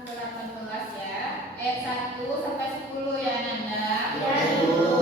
ke-18 ya. Ayat 1 sampai 10 ya Nanda. Ya, Ibu.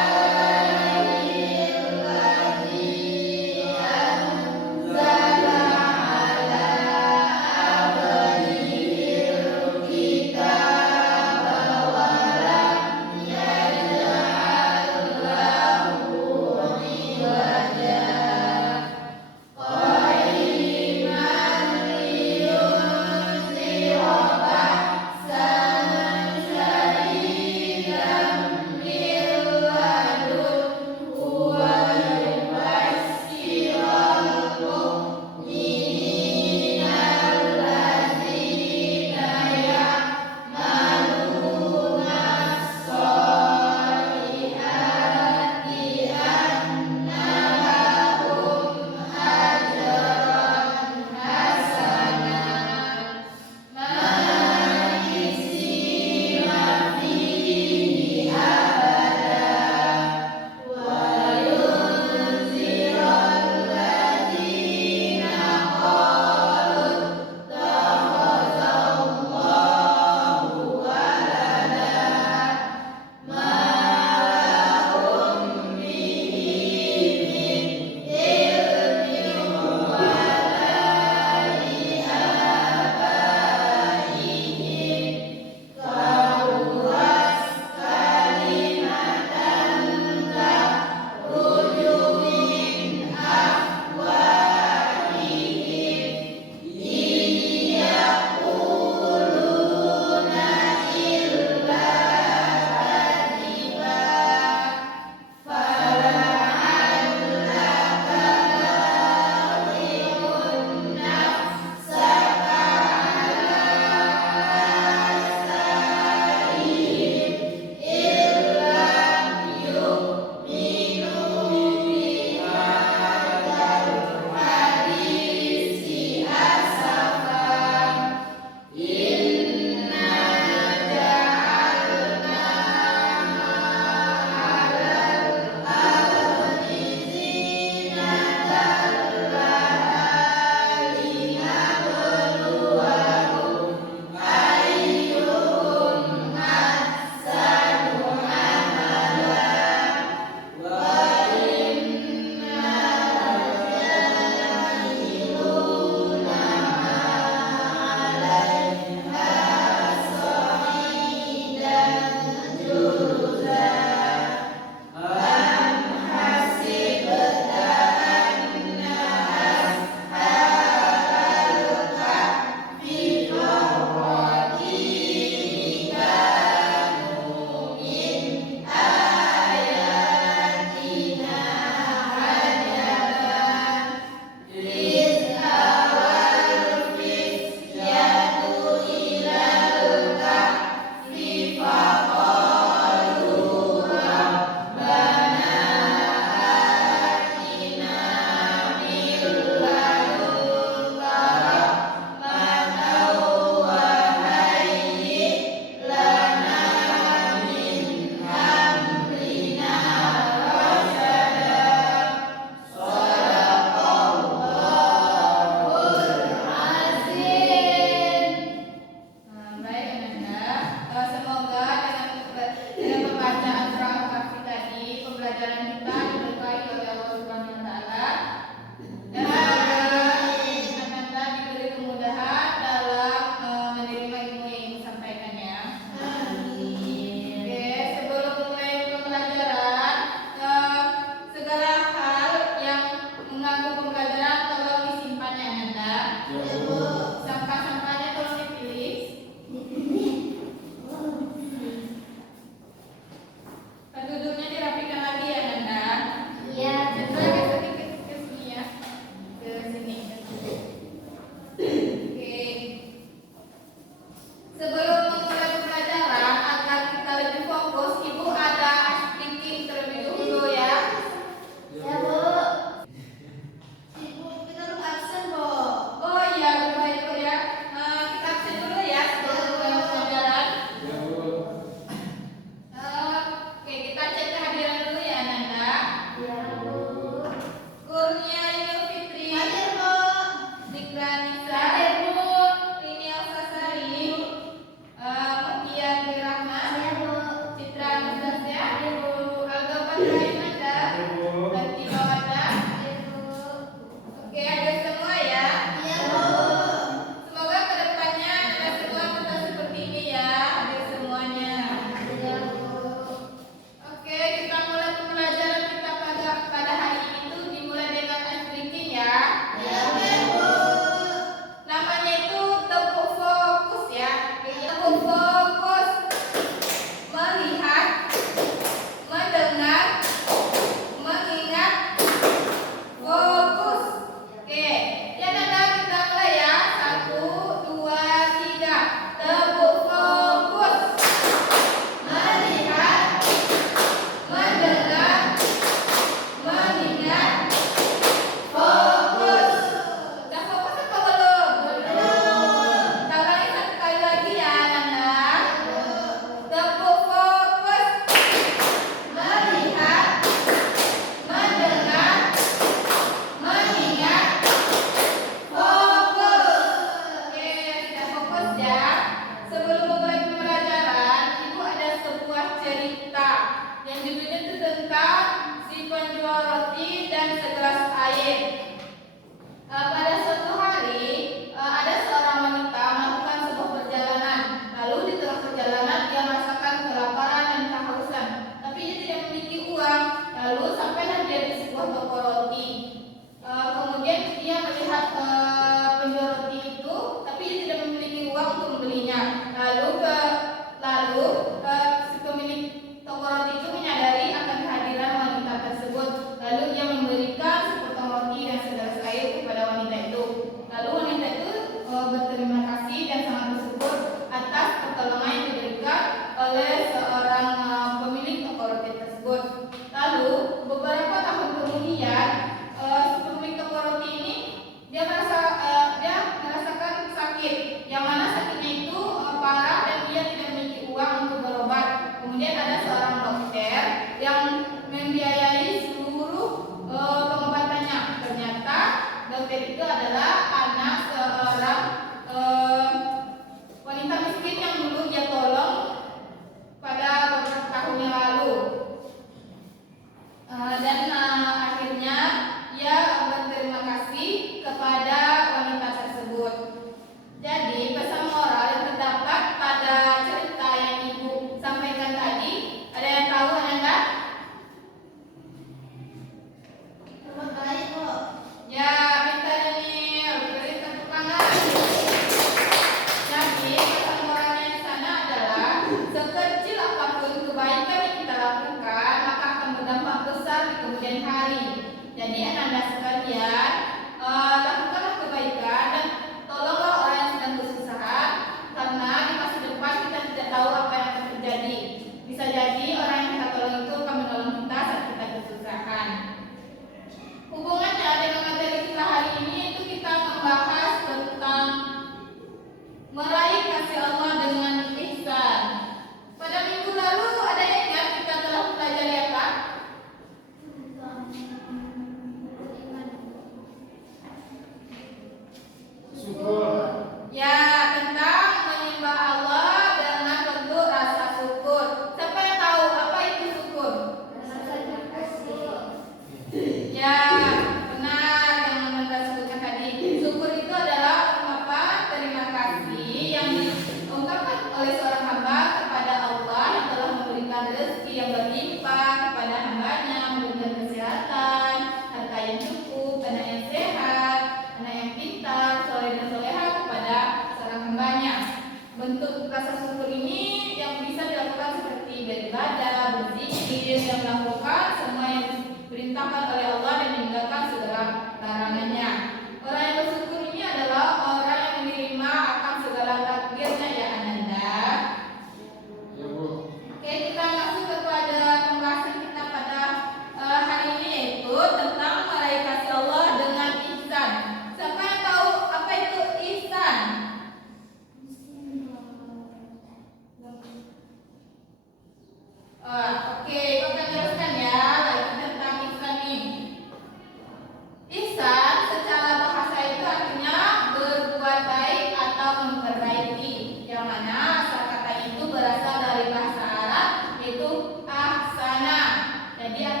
Jadi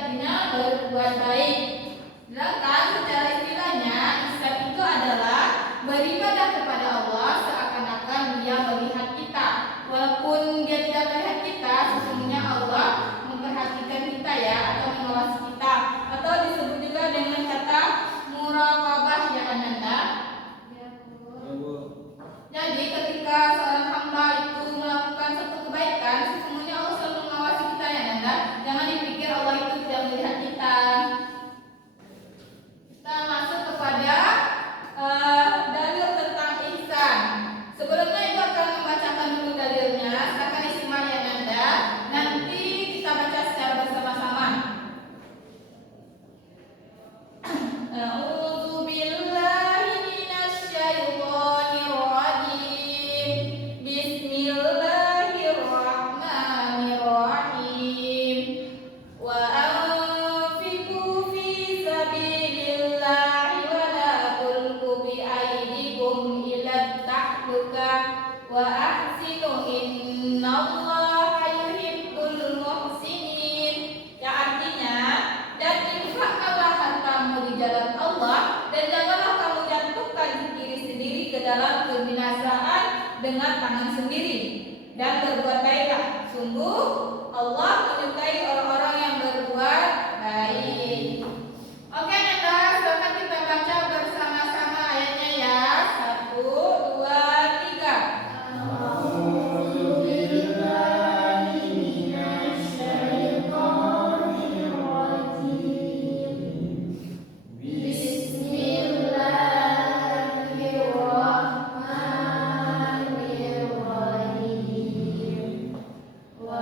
walaupun dia tidak melihat kita, sesungguhnya Allah memperhatikan kita ya, atau mengawasi kita, atau disebut juga dengan kata muraqabah ya Ananda. Jadi ketika seorang hamba itu melakukan suatu kebaikan, sesungguhnya Allah selalu mengawasi kita ya Ananda. Jangan dipikir Allah itu tidak melihat kita. Kita masuk kepada dalil tentang ihsan. Sebelumnya Ibu akan membacakan dulu dalilnya, silakan disimak ya Nanda. Nanti kita baca secara bersama-sama. A'udzu billahi minasy syaithanir rajim. Bismillahirrahmanirrahim. Wa anfiqu fi sabilillahi wa la tulqu bi aydikum ila tahluka wa ahsinu innallaha yuhibbul muhsinin. Yang artinya, dan infakkanlah hartamu di jalan Allah, dan janganlah kamu jatuhkan diri sendiri ke dalam kebinasaan dengan tangan sendiri, dan berbuat baiklah. Sungguh Allah menyukai orang-orang yang berbuat baik. Oke Nanda, silakan kita baca bersama-sama ayatnya ya. 1, 2, 3. Bismillahirrahmanirrahim. Wa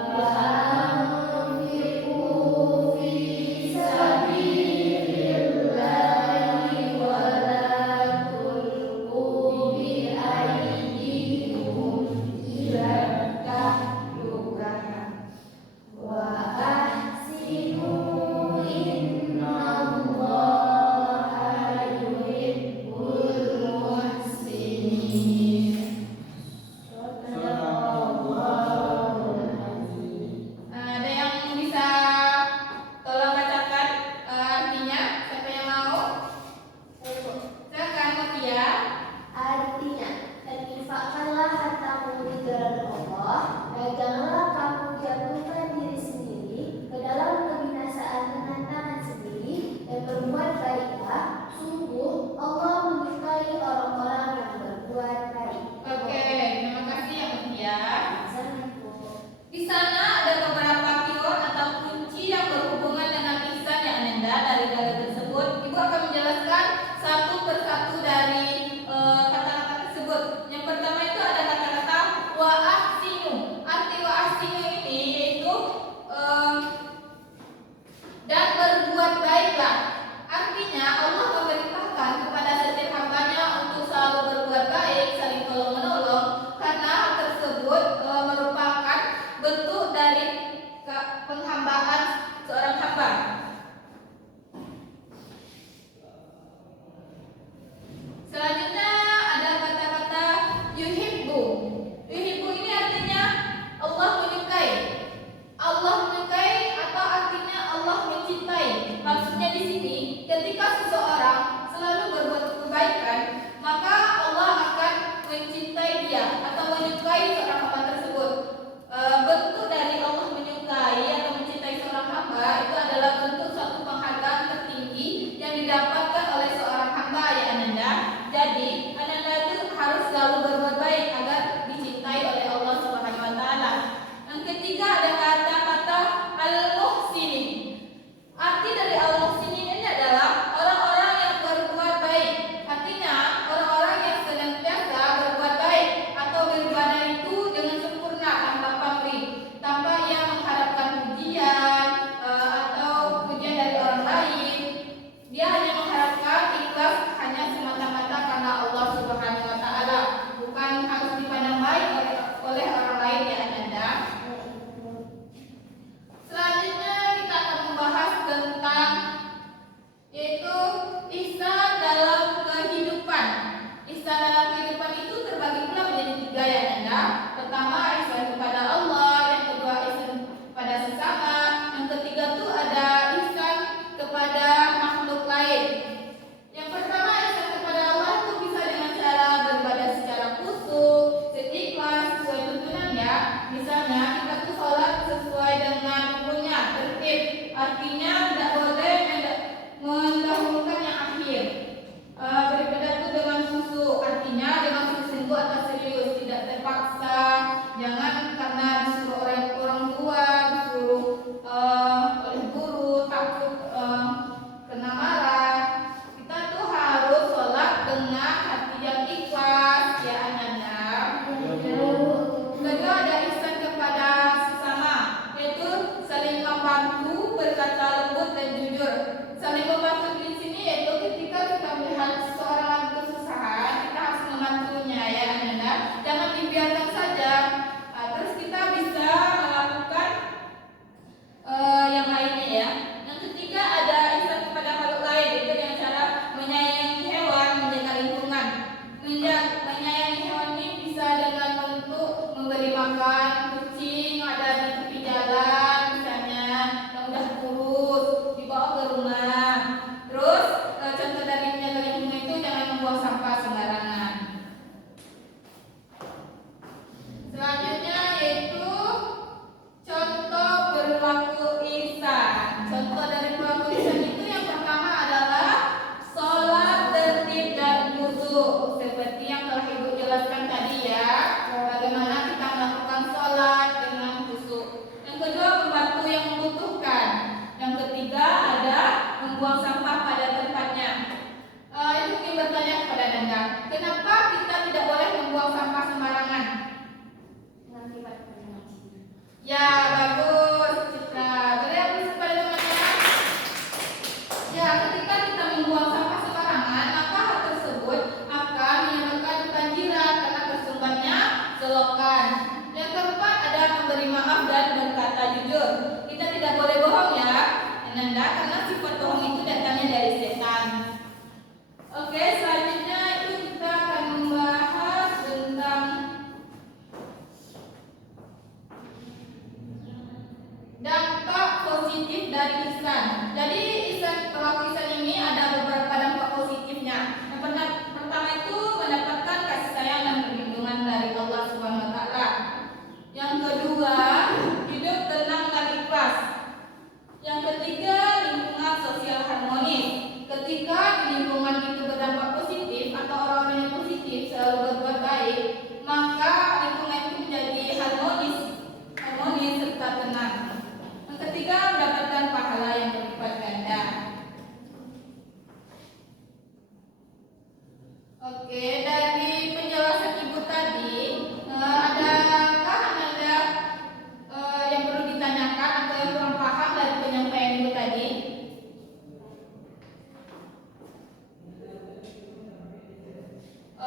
artinya tidak boleh mendahulukan yang akhir. Berbeda itu dengan khusyuk, artinya dengan sungguh-sungguh atau serius, tidak terpaksa. Jangan karena disuruh orang tua, disuruh oleh guru, takut kena marah. Kita tuh harus sholat dengan hati yang ikhlas, ya ananda. Kedua, ada ihsan kepada sesama, yaitu saling membantu, berkata lembut dan jujur. Saling membantu di sini yaitu ketika kita melihat seseorang kesusahan, kita harus membantunya, ya ananda. Jangan dibiarkan saja. Terus kita bisa melakukan yang lainnya, ya. Yang ketiga, ada ihsan kepada makhluk lain, yaitu dengan cara menyayangi hewan, menjaga lingkungan. Menyayangi hewan ini bisa dengan bentuk memberi makan kucing ada di tepi jalan, misalnya yang udah kurus dibawa ke rumah. Terus contoh dari menjaga lingkungan itu jangan membuang sampah sembarangan. Selanjutnya yaitu contoh berlaku ihsan. Contoh dari berlaku ihsan itu yang pertama adalah sholat tertib dan khusyuk, seperti yang telah ibu jelaskan tadi, ya. Bagaimana kita melakukan sholat dengan khusyuk. Yang kedua, membantu yang membutuhkan. Yang ketiga, ada membuang sampah pada tempatnya. Itu mungkin bertanya kepada Anda, kenapa kita tidak boleh membuang sampah sembarangan? Ya, bagus, Citra. Boleh aku kepada temannya? Ya, ketika kita membuang sampah sembarangan, maka hal tersebut akan menyebabkan kebanjiran karena tersumbatnya selokan. Yang keempat, ada memberi maaf dan berkata jujur. Kita tidak boleh bohong, ya ananda, karena sifat bohong itu datangnya dari setan. Oke, selanjutnya itu kita akan membahas tentang dampak positif dari ihsan. Jadi pelaku ihsan ini ada beberapa dampak positifnya. Yang pertama itu mendapatkan kasih sayang dan perlindungan dari Allah Subhanahu wa taala. Yang kedua, hidup tenang dan ikhlas. Yang ketiga, lingkungan sosial harmonis. Ketika di lingkungan itu berdampak positif atau orang-orang yang positif selalu berbuat baik, maka lingkungan itu menjadi harmonis serta tenang. Yang ketiga, mendapatkan pahala yang berlipat ganda. Oke, dari penjelasan ibu tadi, adakah anda yang perlu ditanyakan atau yang kurang paham dari penyampaian ibu tadi?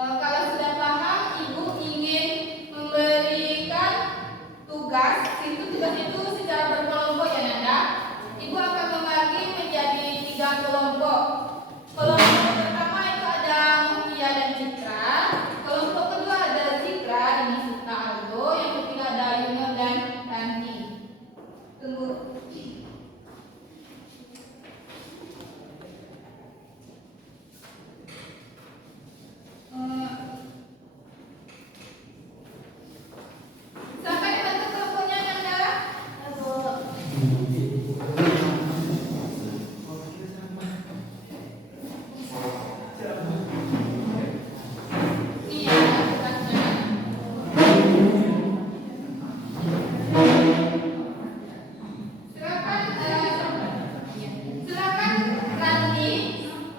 Kalau sudah paham, ibu ingin memberikan tugas. Tugas itu secara berkelompok, ya Nanda. Ibu akan membagi menjadi 3 kelompok. Kelompok pertama itu ada Mutia dan Citra. Kelompok kedua ada Citra, ini Sita Aldo. Yang ketiga ada Yuno dan Ranti. Tunggu. Sampai dibantu kelompoknya, Nanda. Iya, tugasnya. Silakan Ranti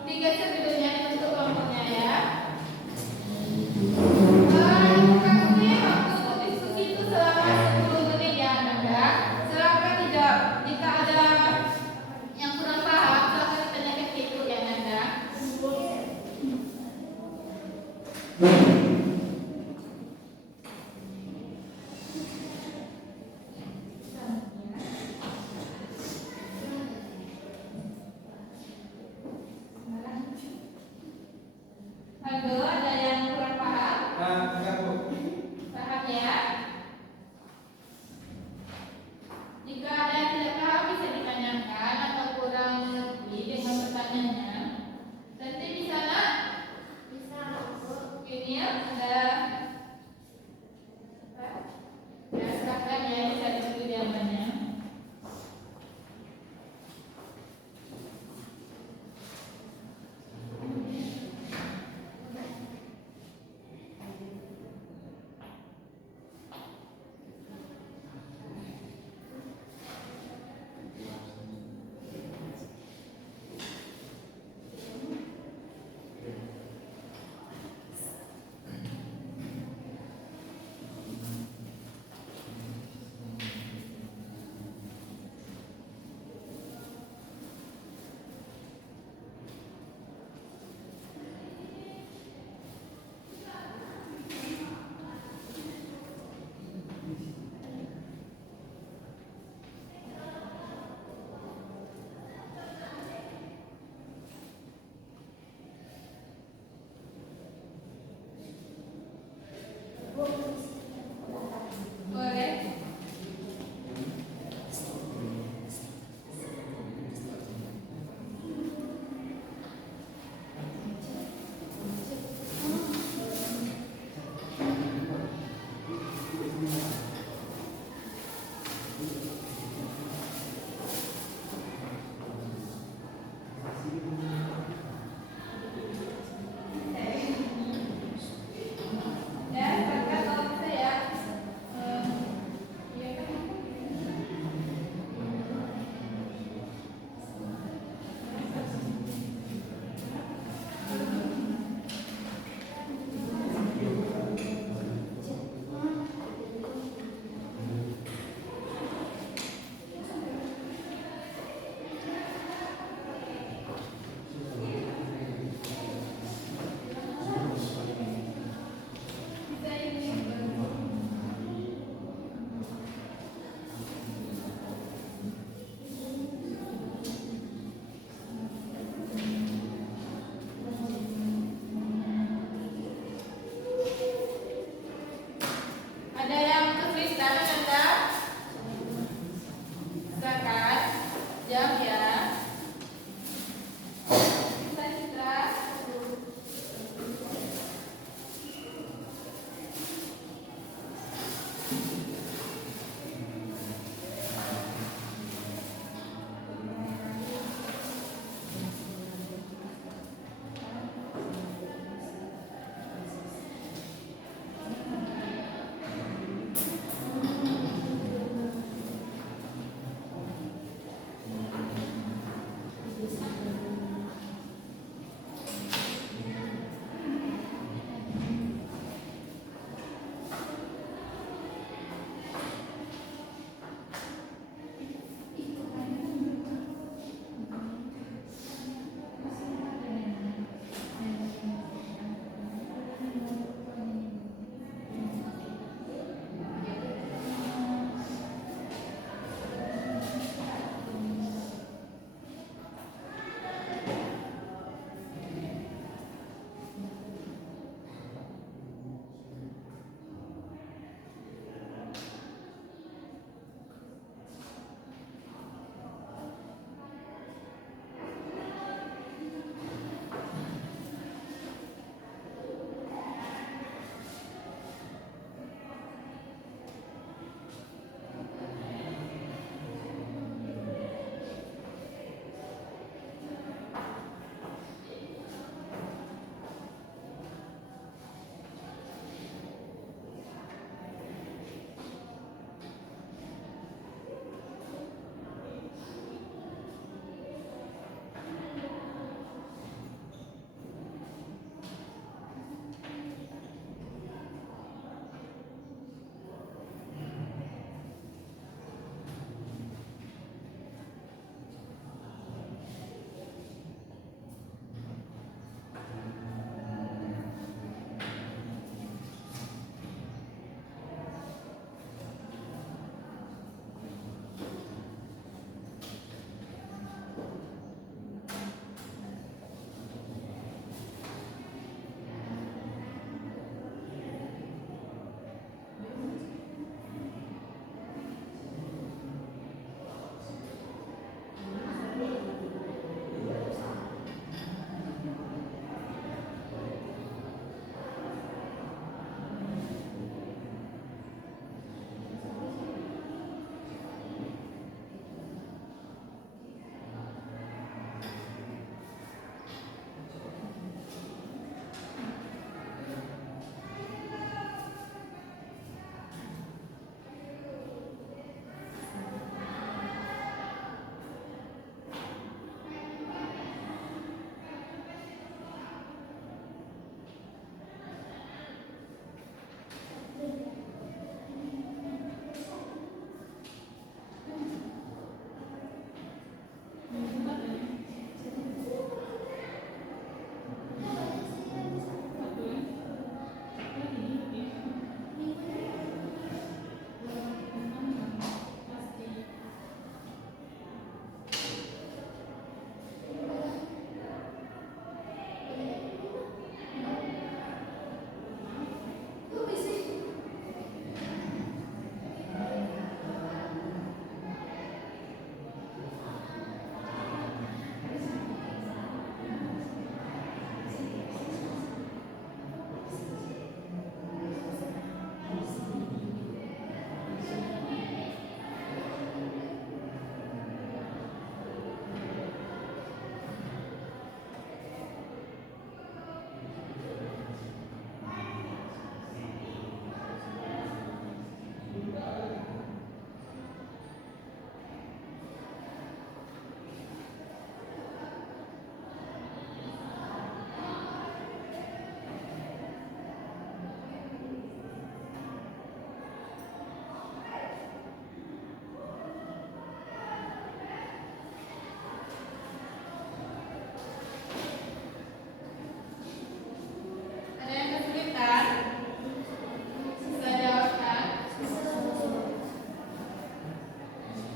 digeser dulunya untuk kelompoknya, ya. Kasih waktu untuk diskusi itu selama 10 menit, ya Nanda. Silakan dijawab.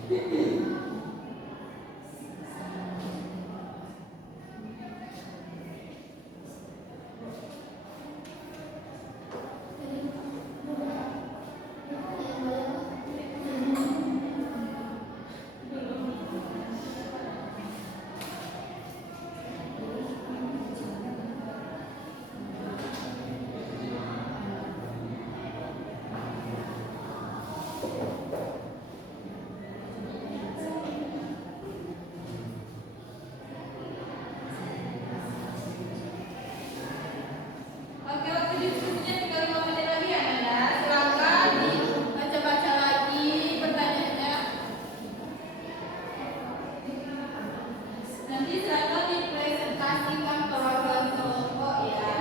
Oke, waktu diskusinya tinggal 5 menit lagi ya Nanda. Silakan dibaca-baca lagi pertanyaannya. Nanti silakan dipresentasikan ke orang kelompok ya.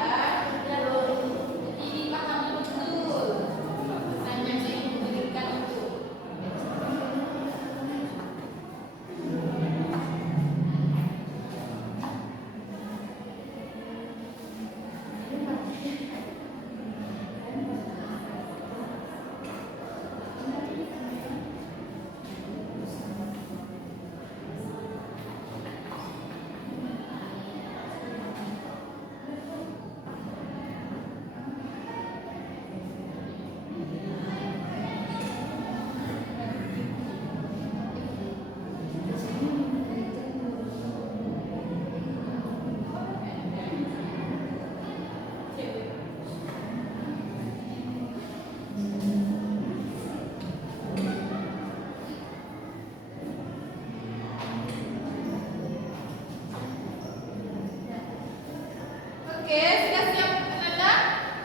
Jadi dipahami betul pertanyaan yang diberikan itu. Oke, sudah siap Nanda?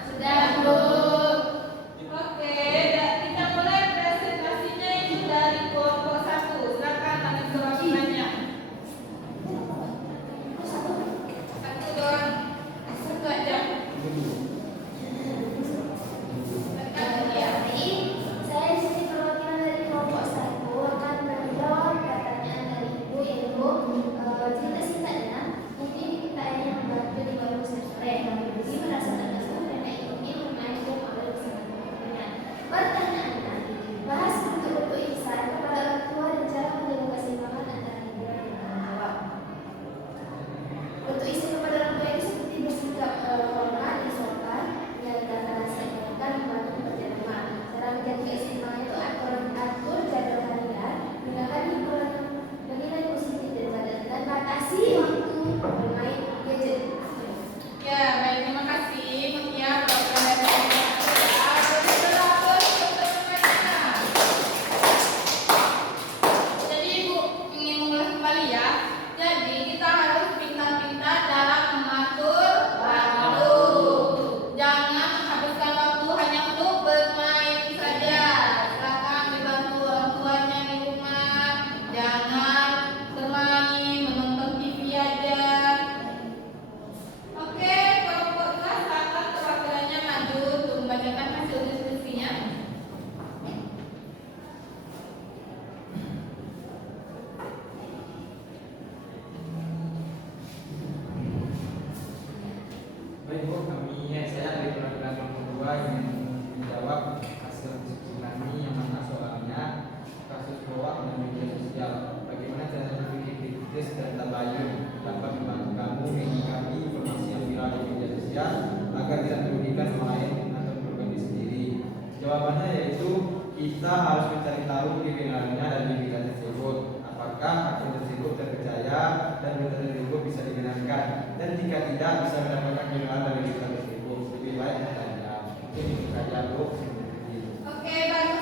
Sudah, Bu. Oke, kita mulai presentasinya itu dari kelompok 1. Silakan tanya jawabannya. Satu doang. Satu aja. Silakan ya. Saya di sini perwakilan dari kelompok 1 akan menjawab pertanyaan dari Ibu yaitu cerita singkatnya mungkin kita yang membantu di bawah sore. Ibu merasa terkesan karena ingin bermain game oleh bersama-sama. Pertanyaannya, bahas bentuk-bentuk ihsan kepada orang tua dan cara menjaga keseimbangan antara hiburan dan tanggung jawab. Bentuk ihsan kepada orang tua itu seperti bersikap hormat, sopan, menjaga rasa menyenangkan, membantu pekerjaan rumah. Cara menjaga keseimbangan itu atur jadwal harian, gunakan hiburan yang bernilai positif dan batasi waktu bermain gadget. Ya, baik, terima kasih Mutia perwakilan dari kelompok 1 ya. Berlaku untuk pertanyaannya. Jadi Ibu ingin mengulas kembali ya. Jadi kita harus pintar-pintar dalam mengatur waktu. Jangan menghabiskan waktu hanya untuk bermain saja. Silakan dibantu orang tuanya di rumah. Jangan bermain, menonton TV aja. Oke, kelompok 2 silakan perwakilannya maju untuk membacakan hasil diskusinya. Baik Bu, saya dari perwakilan kelompok 2 ingin menjawab hasil diskusi kami yang mana soalnya kasus hoak dan media sosial. Bagaimana cara berpikir kritis dan tabayun dapat membantu kamu menyikapi informasi yang viral di media sosial agar tidak merugikan orang lain atau pribadi sendiri. Jawabannya yaitu kita harus mencari tahu kebenarannya dari berita tersebut. Apakah akun tersebut terpercaya dan berita tersebut bisa dibenarkan, dan jika tidak bisa mendapatkan kebenaran dari berita tersebut. Lebih baik bertanya. Mungkin itu saja Bu. Oke, bagus